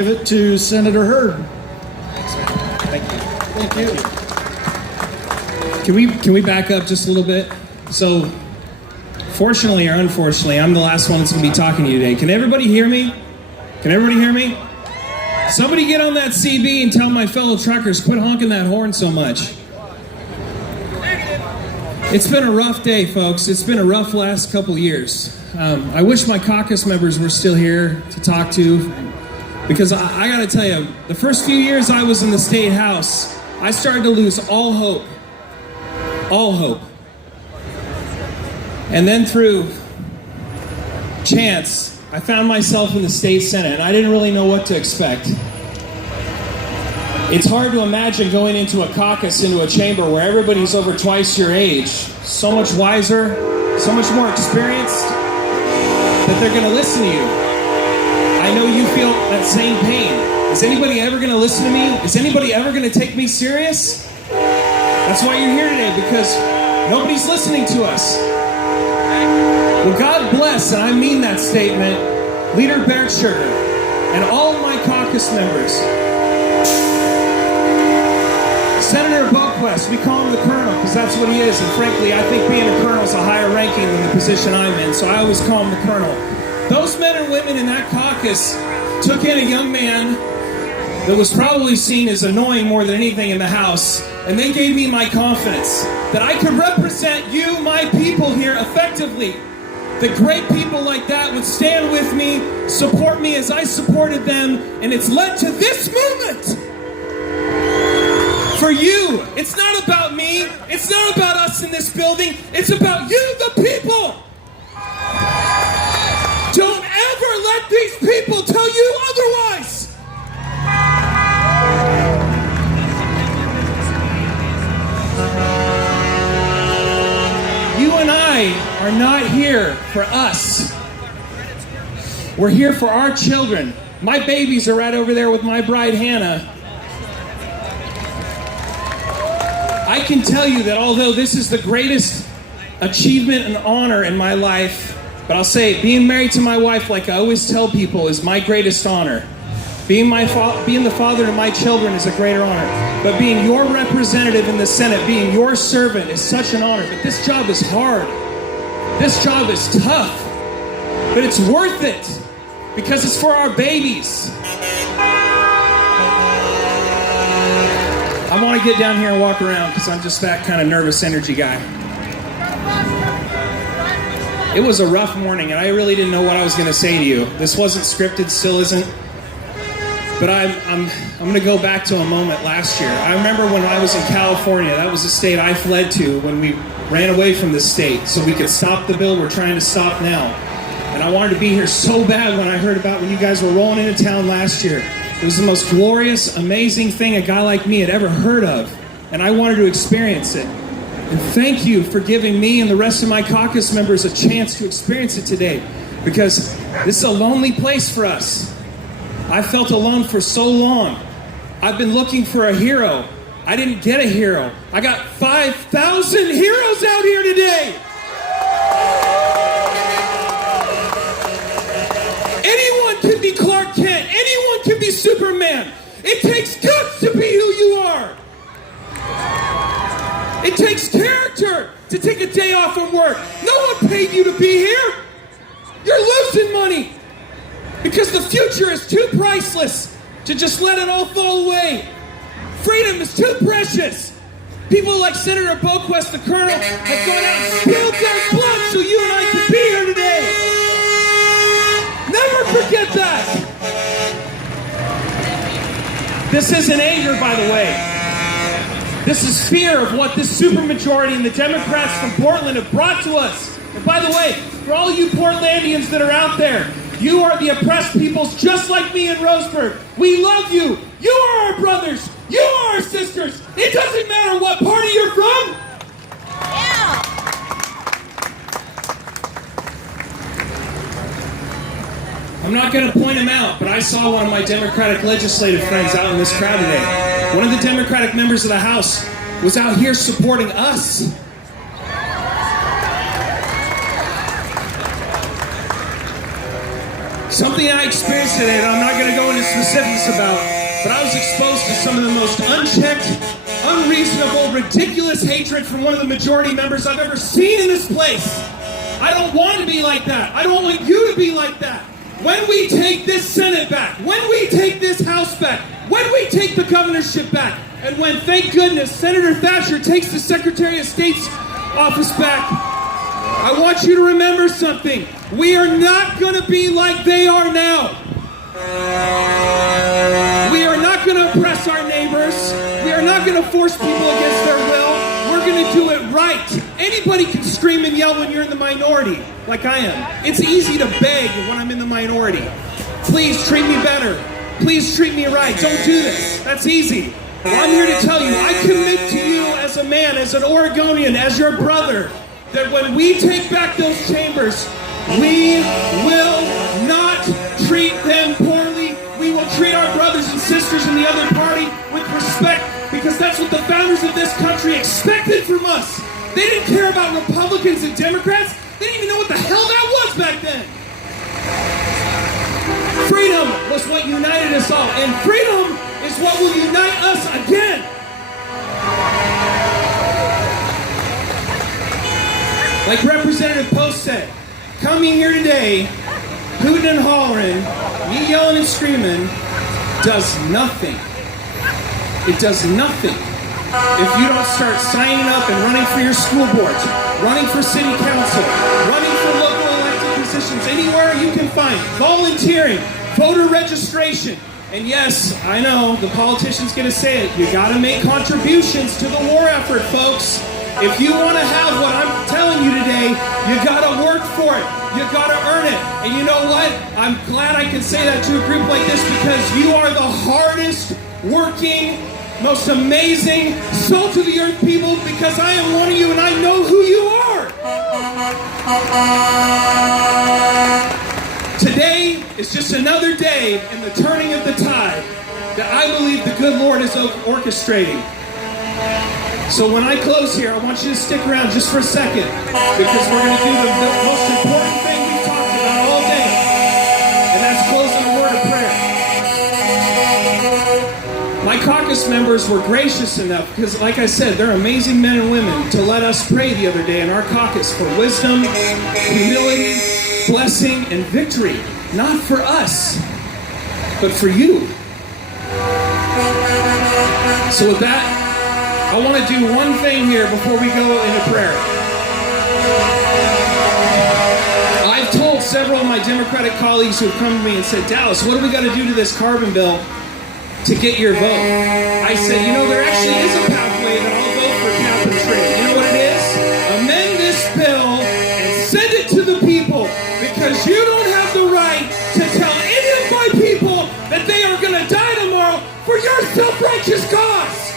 Give it to Senator Hurd. Thank you. Thank you. Can we back up just a little bit? So, fortunately or unfortunately, I'm the last one that's going to be talking to you today. Can everybody hear me? Can everybody hear me? Somebody get on that CB and tell my fellow truckers, quit honking that horn so much. It's been a rough day, folks. It's been a rough last couple years. I wish my caucus members were still here to talk to, because I got to tell you, the first few years I was in the state house, I started to lose all hope. All hope. And then through chance, I found myself in the state senate, and I didn't really know what to expect. It's hard to imagine going into a caucus, into a chamber where everybody's over twice your age, so much wiser, so much more experienced, that they're going to listen to you. I know you feel that same pain. Is anybody ever going to listen to me? Is anybody ever going to take me serious? That's why you're here today, because nobody's listening to us. Well, God bless, and I mean that statement, Leader Barrett Sugar and all of my caucus members. Senator Boquist, we call him the Colonel because that's what he is, and frankly, I think being a Colonel is a higher ranking than the position I'm in, so I always call him the Colonel. Those men and women in that caucus took in a young man that was probably seen as annoying more than anything in the House, and they gave me my confidence that I could represent you, my people here, effectively. That great people like that would stand with me, support me as I supported them, and it's led to this movement. For you, it's not about me, it's not about us in this building, it's about you, the people. Don't ever let these people tell you otherwise. You and I are not here for us. We're here for our children. My babies are right over there with my bride, Hannah. I can tell you that although this is the greatest achievement and honor in my life, but I'll say being married to my wife, like I always tell people, is my greatest honor. Being the father to my children is a greater honor. But being your representative in the Senate, being your servant is such an honor. But this job is hard. This job is tough. But it's worth it because it's for our babies. I want to get down here and walk around because I'm just that kind of nervous energy guy. It was a rough morning, and I really didn't know what I was going to say to you. This wasn't scripted, still isn't. But I'm going to go back to a moment last year. I remember when I was in California, that was the state I fled to when we ran away from the state so we could stop the bill we're trying to stop now. And I wanted to be here so bad when I heard about when you guys were rolling into town last year. It was the most glorious, amazing thing a guy like me had ever heard of. And I wanted to experience it. And thank you for giving me and the rest of my caucus members a chance to experience it today. Because this is a lonely place for us. I felt alone for so long. I've been looking for a hero. I didn't get a hero. I got 5,000 heroes out here today. Anyone can be Clark Kent. Anyone can be Superman. It takes guts to be who you are. It takes character to take a day off from work. No one paid you to be here. You're losing money because the future is too priceless to just let it all fall away. Freedom is too precious. People like Senator Boquist, the Colonel, have gone out and spilled their blood so you and I can be here today. Never forget that. This isn't anger, by the way. This is fear of what this supermajority and the Democrats from Portland have brought to us. And by the way, for all you Portlandians that are out there, you are the oppressed peoples just like me in Roseburg. We love you. You are our brothers. You are our sisters. It doesn't matter what party you're from. Yeah. I'm not going to point him out, but I saw one of my Democratic legislative friends out in this crowd today. One of the Democratic members of the House was out here supporting us. Something I experienced today that I'm not going to go into specifics about, but I was exposed to some of the most unchecked, unreasonable, ridiculous hatred from one of the majority members I've ever seen in this place. I don't want to be like that. I don't want you to be like that. When we take this Senate back, when we take this House back, when we take the governorship back, and when, thank goodness, Senator Thatcher takes the Secretary of State's office back, I want you to remember something. We are not going to be like they are now. We are not going to oppress our neighbors. We are not going to force people against their will. We're going to do it right. Anybody can scream and yell when you're in the minority, like I am. It's easy to beg when I'm in the minority. Please treat me better. Please treat me right. Don't do this. That's easy. Well, I'm here to tell you, I commit to you as a man, as an Oregonian, as your brother, that when we take back those chambers, we will not treat them poorly. We will treat our brothers and sisters in the other party with respect, because that's what the founders of this country expected from us. They didn't care about Republicans and Democrats. They didn't even know what the hell that was back then. Freedom was what united us all, and freedom is what will unite us again. Like Representative Post said, coming here today, hooting and hollering, me yelling and screaming, does nothing. It does nothing if you don't start signing up and running for your school boards, running for city council, running for local elected positions, anywhere you can find, volunteering, voter registration. And yes, I know, the politician's going to say it, you got to make contributions to the war effort, folks. If you want to have what I'm telling you today, you got to work for it. You got to earn it. And you know what? I'm glad I can say that to a group like this, because you are the hardest working, most amazing, salt of the earth people, because I am one of you and I know who you are. Today is just another day in the turning of the tide that I believe the good Lord is orchestrating. So when I close here, I want you to stick around just for a second, because we're going to do the most important thing we've talked about all day, and that's closing a word of prayer. My caucus members were gracious enough, because like I said, they're amazing men and women, to let us pray the other day in our caucus for wisdom, humility, blessing, and victory. Not for us, but for you. So with that, I want to do one thing here before we go into prayer. I've told several of my Democratic colleagues who have come to me and said, Dallas, what do we got to do to this carbon bill to get your vote? I said, you know, there actually is a pathway that I'll vote for cap and trade. You know what it is? Amend this bill and send it to the people, because you don't have the right to tell any of my people that they are going to die tomorrow for your self-righteous cause.